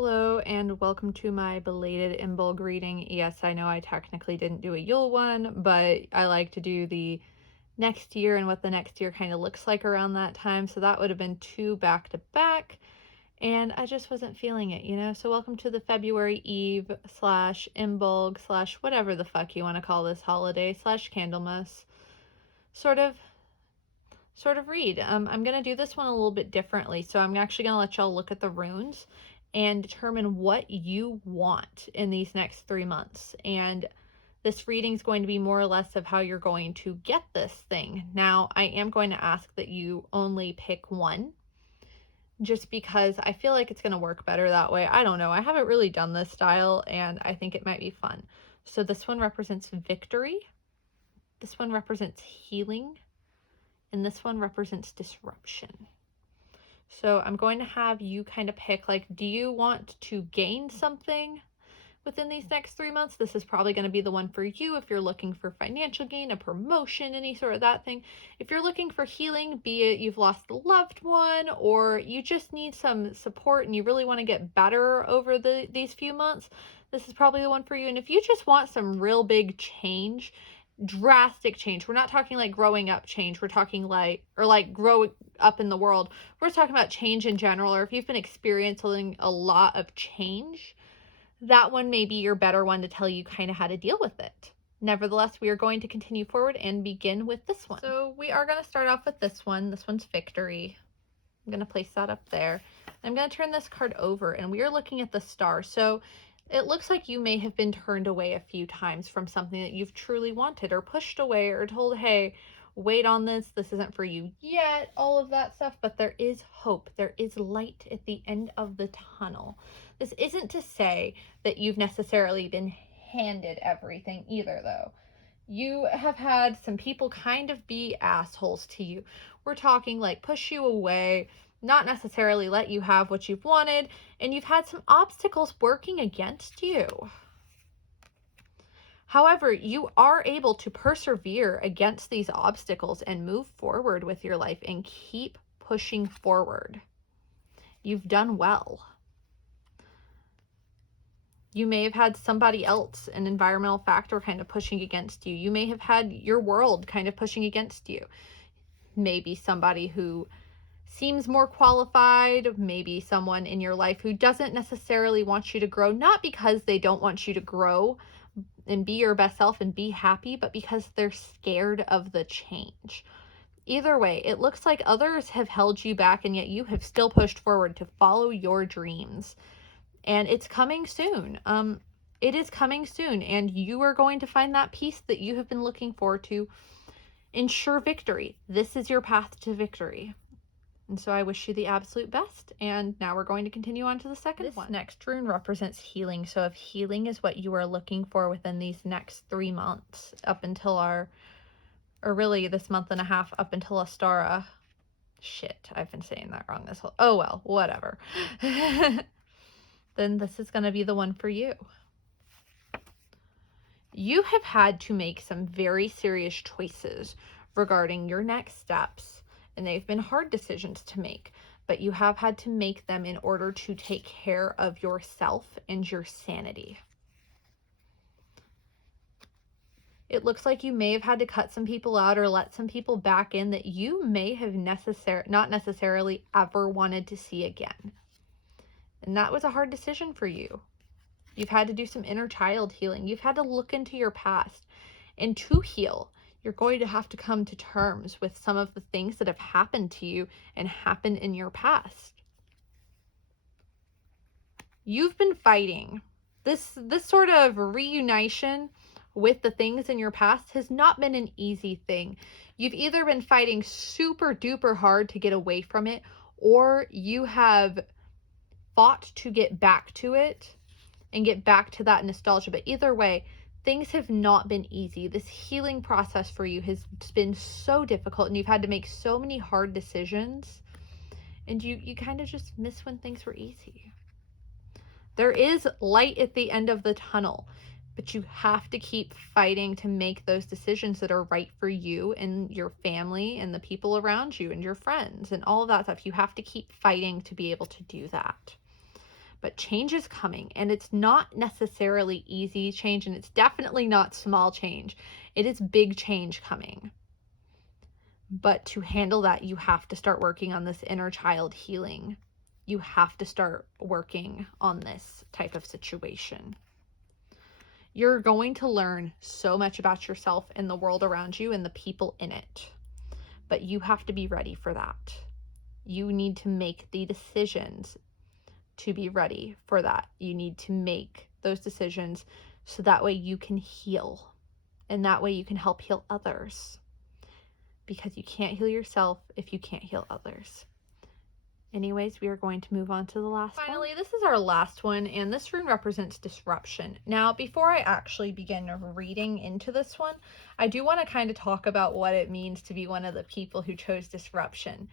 Hello and welcome to my belated Imbolc reading. Yes, I know I technically didn't do a Yule one, but I like to do the next year and what the next year kind of looks like around that time. So that would have been two back to back, and I just wasn't feeling it. So welcome to the February Eve slash Imbolc slash whatever the fuck you want to call this holiday slash Candlemas sort of read. I'm going to do this one a little bit differently. So I'm actually going to let y'all look at the runes and determine what you want in these next 3 months. And this reading is going to be more or less of how you're going to get this thing. Now, I am going to ask that you only pick one, just because I feel like it's going to work better that way. I don't know. I haven't really done this style, and I think it might be fun. So this one represents victory. This one represents healing. And this one represents disruption. So I'm going to have you kind of pick, like, do you want to gain something within these next 3 months? This is probably going to be the one for you if you're looking for financial gain, a promotion, any sort of that thing. If you're looking for healing, be it you've lost a loved one or you just need some support and you really want to get better over these few months, this is probably the one for you. And if you just want some real big change, drastic change, we're not talking like growing up change, we're talking like grow up in the world, we're talking about change in general, or if you've been experiencing a lot of change, that one may be your better one to tell you kind of how to deal with it. Nevertheless, we are going to continue forward and begin with this one. So we are going to start off with this one. This one's victory. I'm going to place that up there. I'm going to turn this card over, and we are looking at the star. So it looks like you may have been turned away a few times from something that you've truly wanted, or pushed away, or told, hey, wait on this isn't for you yet, all of that stuff. But there is hope. There is light at the end of the tunnel. This isn't to say that you've necessarily been handed everything either, though. You have had some people kind of be assholes to you. We're talking like push you away, not necessarily let you have what you've wanted, and you've had some obstacles working against you. However, you are able to persevere against these obstacles and move forward with your life and keep pushing forward. You've done well. You may have had somebody else, an environmental factor, kind of pushing against you. You may have had your world kind of pushing against you. Maybe somebody who seems more qualified, maybe someone in your life who doesn't necessarily want you to grow, not because they don't want you to grow and be your best self and be happy, but because they're scared of the change. Either way, it looks like others have held you back, and yet you have still pushed forward to follow your dreams. And it's coming soon. It is coming soon, and you are going to find that peace that you have been looking for to ensure victory. This is your path to victory. And so I wish you the absolute best. And now we're going to continue on to the second one. This next rune represents healing. So if healing is what you are looking for within these next 3 months, up until or really this month and a half, up until Astara. Shit, I've been saying that wrong this whole, oh well, whatever. Then this is going to be the one for you. You have had to make some very serious choices regarding your next steps, and they've been hard decisions to make, but you have had to make them in order to take care of yourself and your sanity. It looks like you may have had to cut some people out or let some people back in that you may have not necessarily ever wanted to see again. And that was a hard decision for you. You've had to do some inner child healing. You've had to look into your past. And to heal, you're going to have to come to terms with some of the things that have happened to you and happened in your past. You've been fighting. This sort of reunition with the things in your past has not been an easy thing. You've either been fighting super duper hard to get away from it, or you have fought to get back to it and get back to that nostalgia. But either way, things have not been easy. This healing process for you has been so difficult, and you've had to make so many hard decisions, and you kind of just miss when things were easy. There is light at the end of the tunnel, but you have to keep fighting to make those decisions that are right for you and your family and the people around you and your friends and all of that stuff. You have to keep fighting to be able to do that. But change is coming, and it's not necessarily easy change, and it's definitely not small change. It is big change coming. But to handle that, you have to start working on this inner child healing. You have to start working on this type of situation. You're going to learn so much about yourself and the world around you and the people in it. But you have to be ready for that. You need to make the decisions to be ready for that. You need to make those decisions so that way you can heal, and that way you can help heal others, because you can't heal yourself if you can't heal others. Anyways, we are going to move on to the last one. Finally, this is our last one, and this rune represents disruption. Now, before I actually begin reading into this one, I do want to kind of talk about what it means to be one of the people who chose disruption.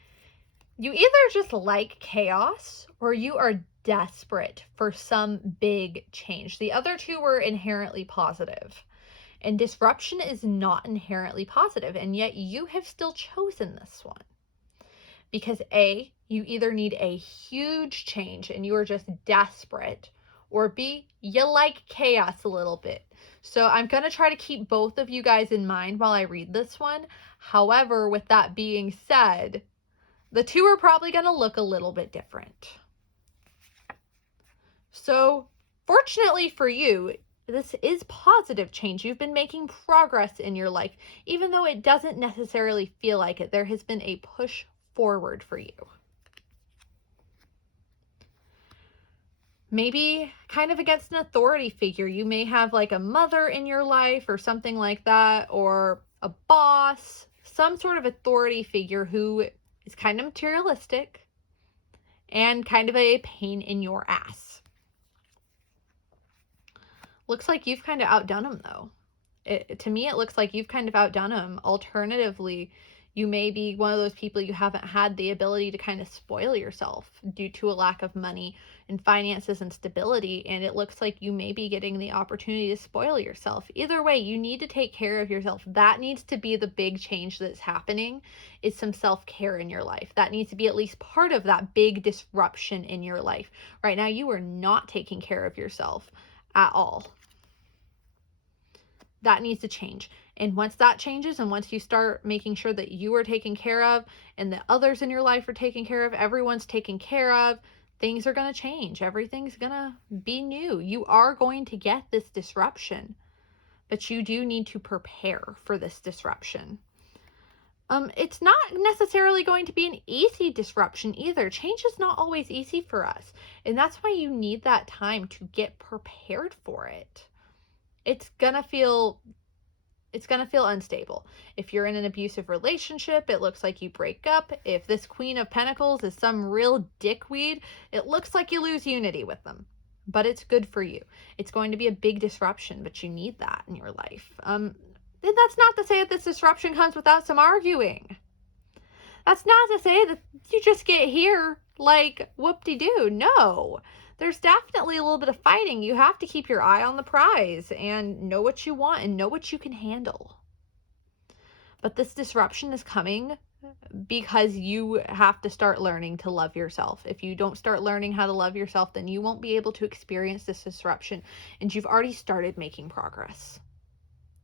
You either just like chaos or you are desperate for some big change. The other two were inherently positive. And disruption is not inherently positive, and yet you have still chosen this one. Because A, you either need a huge change and you are just desperate, or B, you like chaos a little bit. So I'm going to try to keep both of you guys in mind while I read this one. However, with that being said, the two are probably going to look a little bit different. So, fortunately for you, this is positive change. You've been making progress in your life, even though it doesn't necessarily feel like it. There has been a push forward for you. Maybe kind of against an authority figure. You may have like a mother in your life or something like that, or a boss, some sort of authority figure who is kind of materialistic and kind of a pain in your ass. Looks like you've kind of outdone him, though. To me, it looks like you've kind of outdone him. Alternatively, you may be one of those people you haven't had the ability to kind of spoil yourself due to a lack of money and finances and stability, and it looks like you may be getting the opportunity to spoil yourself. Either way, you need to take care of yourself. That needs to be the big change that's happening, is some self-care in your life. That needs to be at least part of that big disruption in your life. Right now, you are not taking care of yourself at all. That needs to change. And once that changes, and once you start making sure that you are taken care of and the others in your life are taken care of, everyone's taken care of, things are going to change. Everything's going to be new. You are going to get this disruption, but you do need to prepare for this disruption. It's not necessarily going to be an easy disruption either. Change is not always easy for us. And that's why you need that time to get prepared for it. It's gonna feel unstable. If you're in an abusive relationship, it looks like you break up. If this Queen of Pentacles is some real dickweed, it looks like you lose unity with them. But it's good for you. It's going to be a big disruption, but you need that in your life. And that's not to say that this disruption comes without some arguing. That's not to say that you just get here like whoop-de-doo. No. There's definitely a little bit of fighting. You have to keep your eye on the prize and know what you want and know what you can handle. But this disruption is coming because you have to start learning to love yourself. If you don't start learning how to love yourself, then you won't be able to experience this disruption. And you've already started making progress.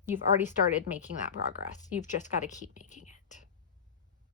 You've already started making that progress. You've just got to keep making it.